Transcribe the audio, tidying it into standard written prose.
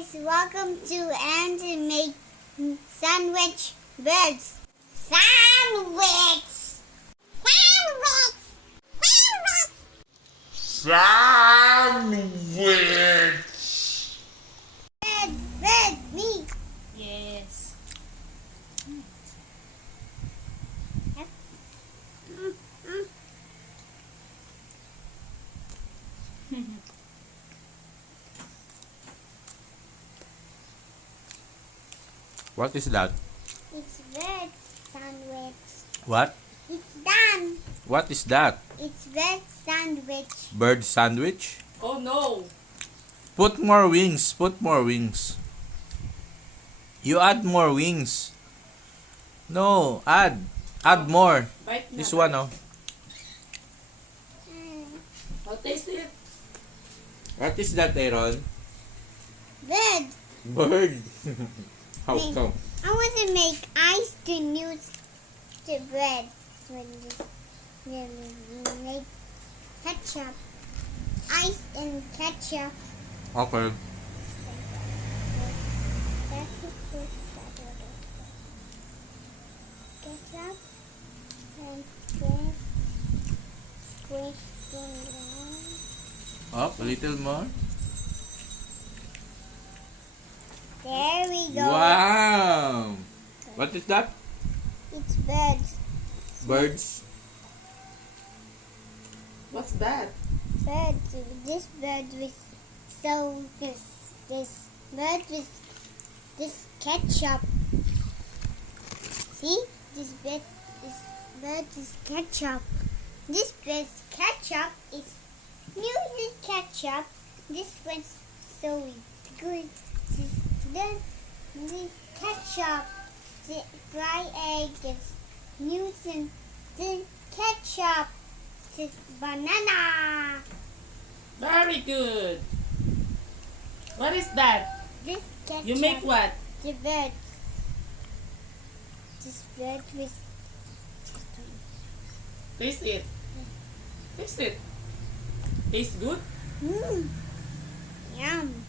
guys, welcome to and make sandwich birds. Sandwich! Sandwich! Sandwich! Bird, me. Yes. Yep. What is that? It's bird sandwich. What? It's done. What is that? It's bird sandwich. Bird sandwich? Oh no. Put more wings. Put more wings. You add more wings. No, add. Add more. Bite na. This one, oh. I'll taste it. What is that, Aaron? Bird. Bird. How Wait. come? I want to make ice to use the bread. So we make ketchup. Ice and ketchup. Okay. Ketchup and squish them down. Up a little more. There we go. Wow. What is that? It's birds. Birds. What's that? Birds. This bird with this bird with this ketchup. See? This bird is ketchup. This bird's ketchup is music ketchup. This one's so good. The ketchup. The dry egg is using the ketchup. The banana. Very good. What is that? This ketchup. You make what? The bird. This bird with Taste it. Taste it. Tastes good? Yum.